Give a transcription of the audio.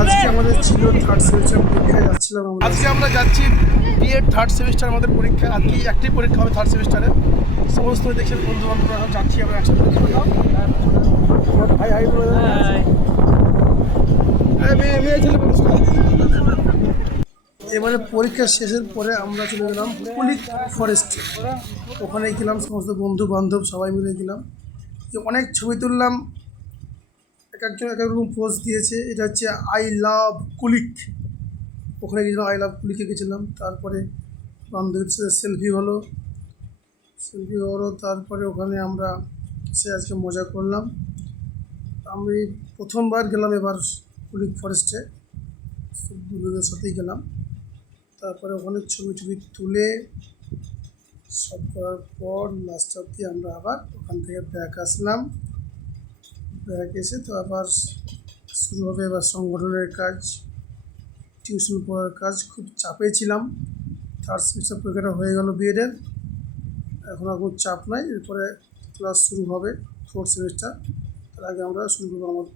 আজকে আমাদের ছিল থার্ড সেমিস্টার পরীক্ষায় যাচ্ছিলাম আমরা। আজকে আমরা যাচ্ছি বিএড থার্ড সেমিস্টার আমাদের পরীক্ষা। আজকে একটাই পরীক্ষা হবে থার্ড সেমিস্টারে। সমস্ত দেখছি বন্ধু বান্ধবরা সব যাচ্ছি আমরা একসাথে। ভাই হাই বলে এবারে পরীক্ষা শেষের পরে আমরা চলে গেলাম কুলিক ফরেস্টে। ওখানে গেলাম, সমস্ত বন্ধু বান্ধব সবাই মিলে গেলাম, অনেক ছবি তুললাম। এক একজন এক এক রকম পোজ দিয়েছে। এটা হচ্ছে আই লাভ কুলিক। ওখানে গেছিলাম, আই লাভ কুলিকে গেছিলাম। তারপরে বান্ধবীর সাথে সেলফি হলো। তারপরে ওখানে আমরা আজকে মজা করলাম। আমি প্রথমবার গেলাম এবার কুলিক ফরেস্টে, বন্ধুদের সাথেই গেলাম। তারপরে ওখানে ছবি তুলে সব করার পর লাস্ট অবধি আমরা আবার ওখান থেকে ব্যাক আসলাম। ব্যাক এসে তো আবার শুরু হবে এবার সংগঠনের কাজ, টিউশন পড়ার কাজ। খুব চাপে ছিলাম। থার্ড সেমিস্টার পরীক্ষাটা হয়ে গেল বিএডের, এখন আর কোনো চাপ নাই। এরপরে ক্লাস শুরু হবে ফোর্থ সেমিস্টার। তার আগে আমরা শুরু করবো আমার